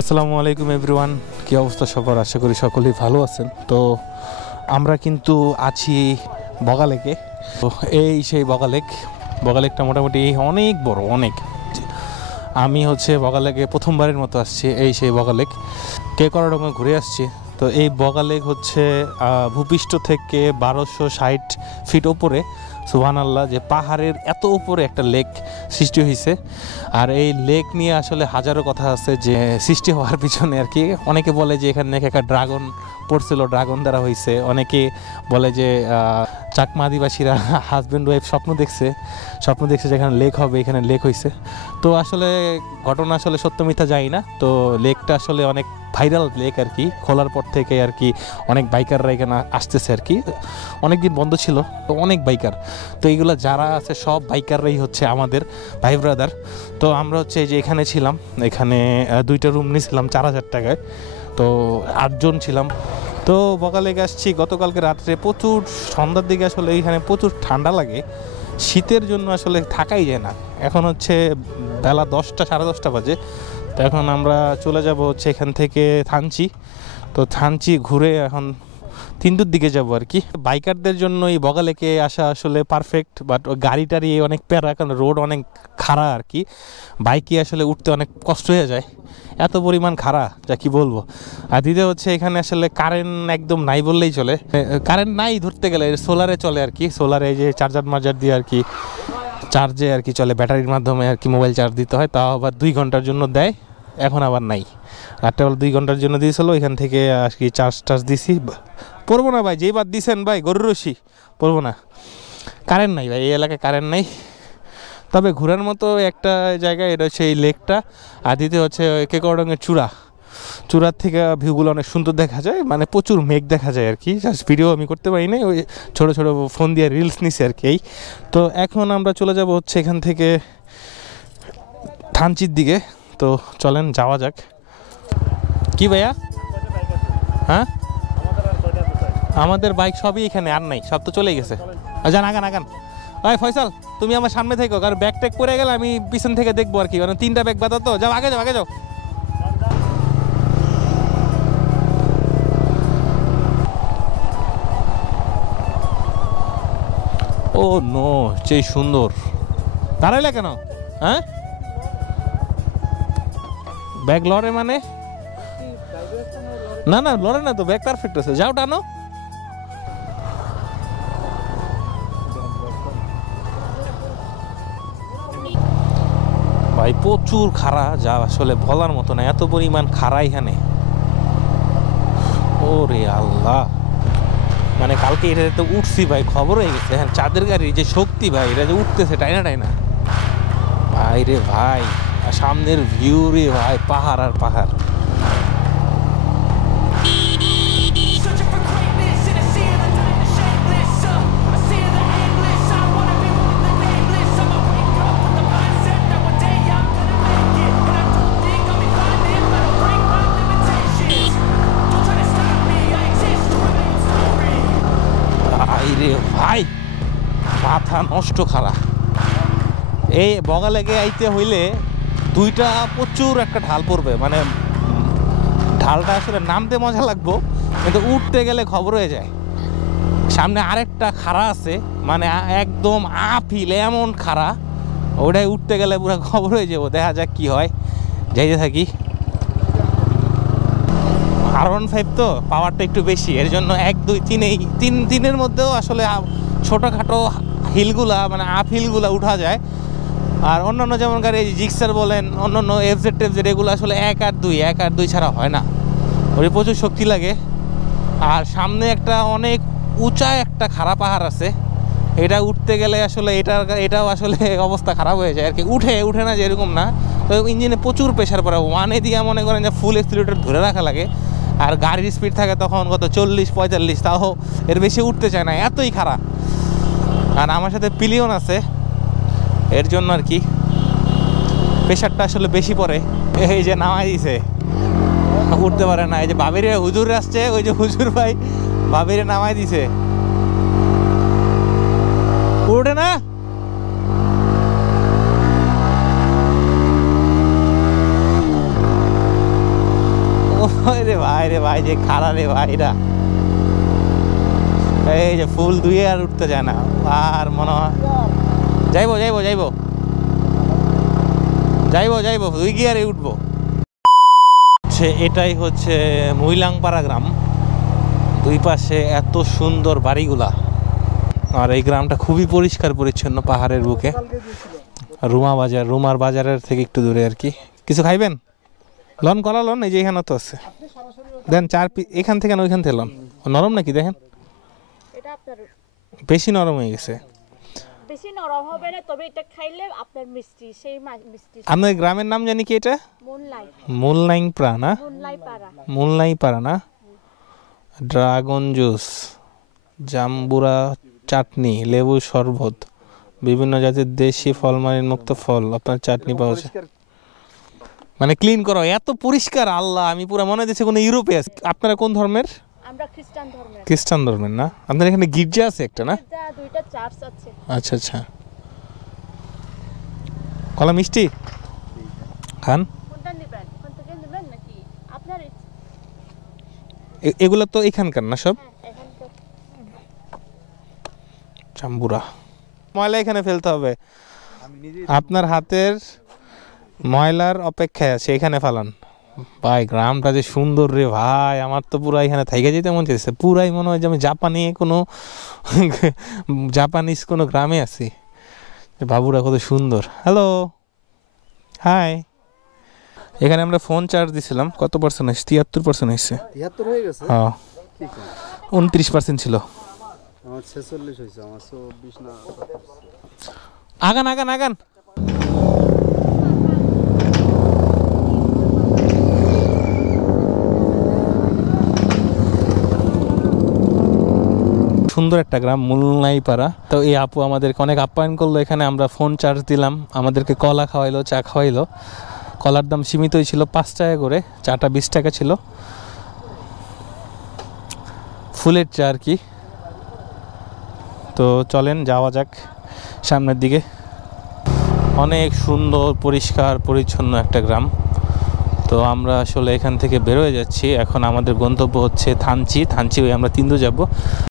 আসসালামু আলাইকুম এভরিওয়ান, কী অবস্থা সবার? আশা করি সকলেই ভালো আছেন। তো আমরা কিন্তু আছি বগালেকে। তো এই সেই বগালেকটা মোটামুটি অনেক বড়, অনেক। আমি বগালেকে প্রথমবারের মতো আসছি। এই সেই বগালেক, কেকরাডাঙ্গা ঘুরে আসছি। তো এই বগালেক ভূপৃষ্ঠ থেকে 1260 ফিট ওপরে। সুবহানাল্লাহ, যে পাহাড়ের এত উপরে একটা লেক সৃষ্টি হয়েছে। আর এই লেক নিয়ে আসলে হাজারো কথা আছে যে সৃষ্টি হওয়ার পিছনে আর কি। অনেকে বলে যে এখানে নাকি একটা ড্রাগন পড়ছিল, ড্রাগন দ্বারা হয়েছে। অনেকে বলে যে চাকমা আদিবাসীরা হাজব্যান্ড ওয়াইফ স্বপ্ন দেখছে যে এখানে লেক হবে, এখানে লেক হয়েছে। তো আসলে ঘটনা আসলে সত্য মিথ্যা যায় না। তো লেকটা আসলে অনেক ভাইরাল লেক আর কি। খোলার পর থেকে আর কি অনেক বাইকাররা এখানে আসতেছে আর কি। অনেক দিন বন্ধ ছিল, তো অনেক বাইকার। তো এইগুলো যারা আছে সব বাইকাররাই আমাদের ভাই ব্রাদার। তো আমরা যে এখানে ছিলাম, এখানে 2টা রুম নিয়েছিলাম 4000 টাকায়। তো 8 জন ছিলাম। তো বগালেক আসছি গতকালকে রাত্রে। প্রচুর সন্ধ্যার দিকে আসলে এখানে প্রচুর ঠান্ডা লাগে, শীতের জন্য আসলে থাকাই যায় না। এখন বেলা 10টা, 10:30 বাজে। তো এখন আমরা চলে যাব এখান থেকে থানচি। তো থানচি ঘুরে এখন তিনটুর দিকে যাব আর কি। বাইকারদের জন্য এই বগালেকে আসা আসলে পারফেক্ট। বাট গাড়িটারই অনেক প্যারা, কারণ রোড অনেক খাড়া আর কি। বাইকে আসলে উঠতে অনেক কষ্ট হয়ে যায়, এত পরিমাণ খাড়া যা কি বলবো। আর দ্বিতীয় এখানে আসলে কারেন্ট একদম নাই বললেই চলে। কারেন্ট নাই ধরতে গেলে সোলারে চলে আর কি। সোলারে যে চার্জার দিয়ে আর কি চার্জে আর কি চলে, ব্যাটারির মাধ্যমে আর কি মোবাইল চার্জ দিতে হয়। তাও আবার 2 ঘন্টার জন্য দেয়, এখন আবার নাই। রাত্রেবেলা 2 ঘন্টার জন্য দিয়েছিল, এখান থেকে আর কি চার্জ দিছি। পড়বো না ভাই, যেই বাদ দিয়েছেন ভাই, গরুর রশি পড়বো না। কারেন্ট নাই ভাই, এই এলাকায় কারেন্ট নাই। তবে ঘোরার মতো একটা জায়গা, এটা এই লেকটা। আর দ্বিতীয় কেকরাডাঙ্গের চূড়ার থেকে ভিউগুলো অনেক সুন্দর দেখা যায়, মানে প্রচুর মেঘ দেখা যায় আর কি। জাস্ট ভিডিও আমি করতে পারি না, ওই ছোটো ফোন দিয়ে রিলস নিছি আর কি। তো এখন আমরা চলে যাব এখান থেকে থানচির দিকে। তো চলেন যাওয়া যাক। কি ভাইয়া? হ্যাঁ, আমাদের বাইক সবই এখানে, আর নাই, সব তো চলে গেছে। যান আগান। ভাই ফয়সাল, তুমি আমার সামনে থেকো, কারণ ব্যাগ ট্যাগ পরে গেলে আমি পিছন থেকে দেখবো আর কি। কারণ 3টা ব্যাগ বাঁধা তো। যাও আগে যাও। ও নো, সেই সুন্দর। দাঁড়াইলে কেন? হ্যাঁ, ব্যাগ লড়ে মানে? না লড়ে না তো, ব্যাগ পারফেক্ট আছে। যাও টানো। ভাই প্রচুর খাড়া, যা আসলে বলার মতো না, এত পরিমাণ খাড়া এখানে। ওরে আল্লাহ, মানে কালকে এটা তো উঠছি ভাই, খবর হয়ে গেছে। হ্যাঁ, চাঁদের গাড়ির যে শক্তি ভাই, এটা যে উঠতেছে টাইনা ভাই রে ভাই। সামনের ভিউ রে ভাই, পাহাড় আর পাহাড়। ভাই মাথা নষ্ট খাড়া। এই বগালেকে আইতে হইলে 2টা প্রচুর একটা ঢাল পড়বে, মানে ঢালটা আসলে নামতে মজা লাগবো, কিন্তু উঠতে গেলে খবর হয়ে যায়। সামনে আরেকটা খাড়া আছে, মানে একদম আপিল এমন খাড়া, ওটাই উঠতে গেলে পুরো খবর হয়ে যাবো। দেখা যাক কি হয়, যাইতে থাকি। R15 তো পাওয়ারটা একটু বেশি, এর জন্য 1, 2, 3 মধ্যেও আসলে ছোটোখাটো হিলগুলা, মানে আপ হিলগুলা উঠা যায়। আর অন্যান্য যেমন গাড়ি জিক্সার বলেন, অন্যান্য FZ এগুলো আসলে 1 আর 2 ছাড়া হয় না, ওই প্রচুর শক্তি লাগে। আর সামনে একটা অনেক উঁচা একটা খাড়া পাহাড় আছে, এটা উঠতে গেলে আসলে এটাও আসলে অবস্থা খারাপ হয়ে যায় আর কি। উঠে না, যেরকম না। তো ইঞ্জিনে প্রচুর প্রেশার পড়ে, 1 দিয়ে মনে করেন যে ফুল এক্সিলারেটর ধরে রাখা লাগে। আর গাড়ির স্পিড থাকে তখন কত 40-45, তাও এর বেশি উঠতে চায় না, এতই খারাপ। আর আমার সাথে পিলিয়ন আছে, এর জন্য আর কি প্রেশারটা আসলে বেশি পড়ে। এই যে নামাই দিছে, উঠতে পারে না। এই যে বাবিরে হুজুর আসছে, ওই যে হুজুর ভাই বাবিরে নামাই দিছে, উঠে না। রে ভাই যে খারা রে ভাইরা, এই যে ফুল ধুয়ে আর উঠতে যায় না। আর মনে হয় যাইবো 2 গিয়ারে উঠবো। এটাই হচ্ছে মইলাংপাড়া গ্রাম, 2 পাশে এত সুন্দর বাড়িগুলা। আর এই গ্রামটা খুবই পরিষ্কার পরিচ্ছন্ন, পাহাড়ের বুকে। রুমার বাজারের থেকে একটু দূরে আর কি। কিছু খাইবেন? লন কলা লন, এই যে এখানে তো আছে, দেন 4 পিস এখান থেকে না ওইখান থেকে লন। নরম নাকি দেখেন? বেশি নরম হয়ে গেছে। বেশি নরম হবে না, তবে এটা খাইলে আপনার মিষ্টি, সেই মিষ্টি। আপনার গ্রামের নাম জানি কি? এটা মুলনাইপাড়া না? ড্রাগন জুস, জাম্বুরা চাটনি, লেবু শরবত, বিভিন্ন জাতের দেশি ফলমারিন মুক্ত ফল আপনার চাটনি পাওয়া যায়। মানে ক্লিন করা এত পরিষ্কার, আল্লাহ আমি পুরো মনে হচ্ছে কোনো ইউরোপে আছে। আপনারা কোন ধর্মের? আমরা খ্রিস্টান ধর্মের না? আপনার এখানে গির্জা আছে একটা না? 2টা চার্চ আছে। আচ্ছা কলা মিষ্টি খান। কোনটা নেবেন? কোন থেকে নেবেন নাকি আপনার? এগুলো তো এখানকার না সব? এখানকার জাম্বুরা। ময়লা এখানে ফেলতে হবে, আপনার হাতের ময়লার অপেক্ষায় আছে, এখানে ফালান। ভাই গ্রামটা যে সুন্দর রে ভাই, আমার তো পুরো এখানে থাইকা যেতে মন চাইছে। পুরাই মনে হয় যে আমি জাপানিজ কোনো গ্রামে আছি। বাবুরা কত সুন্দর। Hello, hi. এখানে আমরা ফোন চার্জ দিছিলাম, কত পার্সেন্ট হয়েছে? 73% হয়েছে। 73 হয়ে গেছে? হ্যাঁ, 29% ছিল। আমার 46 হয়েছে, আমার 24 না। আগান। সুন্দর একটা গ্রাম মুলনাইপাড়া। তো এই আপু আমাদেরকে অনেক আপ্যায়ন করলো এখানে। আমরা ফোন চার্জ দিলাম, আমাদেরকে কলা খাওয়াইলো, চা খাওয়াইলো। কলার দাম সীমিতই ছিল, 5 টাকা করে, চাটা 20 টাকা ছিল। ফুলের চা আর কি। তো চলেন যাওয়া যাক সামনের দিকে। অনেক সুন্দর পরিষ্কার পরিচ্ছন্ন একটা গ্রাম। তো আমরা আসলে এখান থেকে বেরোয় যাচ্ছি। এখন আমাদের গন্তব্য হচ্ছে থানচি। ওই আমরা তিন্দু যাব।